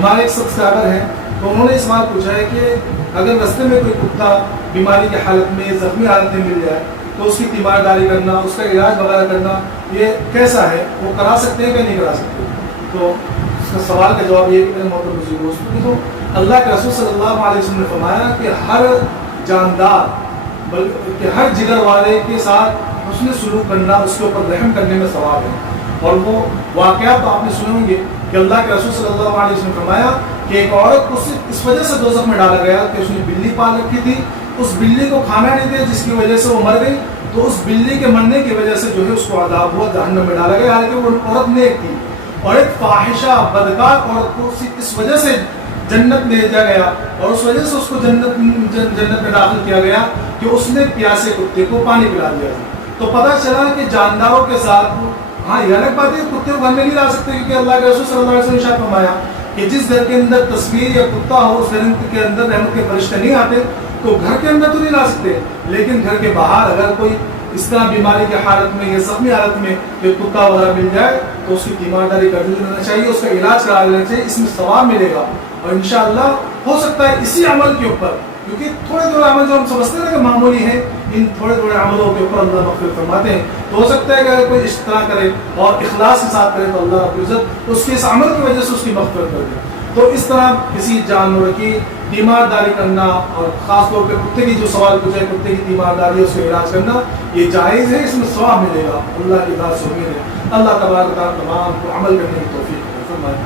ہمارے ایک سبسکرائبر ہیں تو انہوں نے سوال پوچھا ہے کہ اگر رستے میں کوئی کتا بیماری کی حالت میں زخمی حالت میں مل جائے تو اس کی تیمارداری کرنا، اس کا علاج وغیرہ کرنا یہ کیسا ہے، وہ کرا سکتے ہیں کہ نہیں کرا سکتے؟ تو اس کا سوال کا جواب یہ ہے کہ میرے محترم بزرگ دوستوں، تو اللہ کے رسول صلی اللہ علیہ وسلم نے فرمایا کہ ہر جاندار بلکہ ہر جگر والے کے ساتھ حسن سلوک کرنا، اس کے اوپر رحم کرنے میں ثواب ہے۔ اور وہ واقعات تو آپ نے سنے ہوں گے کہ اللہ کے رسول صلی اللہ علیہ وسلم نے فرمایا کہ ایک عورت کو صرف اس وجہ سے دوزخ میں ڈالا گیا کہ اس نے بلی پال رکھی تھی، اس بلی کو کھانا نہیں دیا جس کی وجہ سے وہ مر گئی، تو اس بلی کے مرنے کی وجہ سے جو ہے اس کو عذاب ہوا، جہنم میں ڈالا گیا، حالانکہ وہ عورت نیک تھی۔ اور ایک فاحشہ بدکار عورت کو صرف اس وجہ سے جنت میں بھیجا گیا اور اس وجہ سے اس کو جنت میں داخل کیا گیا کہ اس نے پیاسے کتے کو پانی پلا دیا۔ تو پتہ چلا کہ جانداروں کے ساتھ، ہاں یہ الگ بات ہے کتے کو گھر میں نہیں لا سکتے، کیونکہ اللہ کے رسول صلی اللہ علیہ وسلم نے ارشاد فرمایا کہ جس گھر کے اندر تصویر یا کتا ہو اس گھر کے اندر رحمت کے فرشتے نہیں آتے، تو گھر کے اندر تو نہیں لا سکتے، لیکن گھر کے باہر اگر کوئی اس طرح بیماری کی حالت میں یا زخمی حالت میں کوئی کتا وغیرہ مل جائے تو اس کی تیمارداری کر دینا چاہیے، اس کا علاج کرا لینا چاہیے، اس میں ثواب ملے گا۔ اور انشاءاللہ ہو سکتا ہے اسی عمل کے اوپر، کیونکہ تھوڑے تھوڑے عمل جو ہم سمجھتے ہیں نا کہ معمولی ہیں، ان تھوڑے تھوڑے عملوں کے اوپر اللہ مغفرت فرماتے ہیں، تو ہو سکتا ہے کہ اگر کوئی اس طرح کرے اور اخلاص کے ساتھ کرے تو اللہ رب العزت اس کے اس عمل کی وجہ سے اس کی مغفرت کر دے۔ تو اس طرح کسی جانور کی تیمارداری کرنا، اور خاص طور پہ کتے کی جو سوال پوچھا ہے کتے کی تیمارداری اس کا علاج کرنا یہ جائز ہے، اس میں ثواب ملے گا، اللہ کی ذات سے امید ہے۔ اللہ تبارک و تعالیٰ تمام کو عمل کرنے کی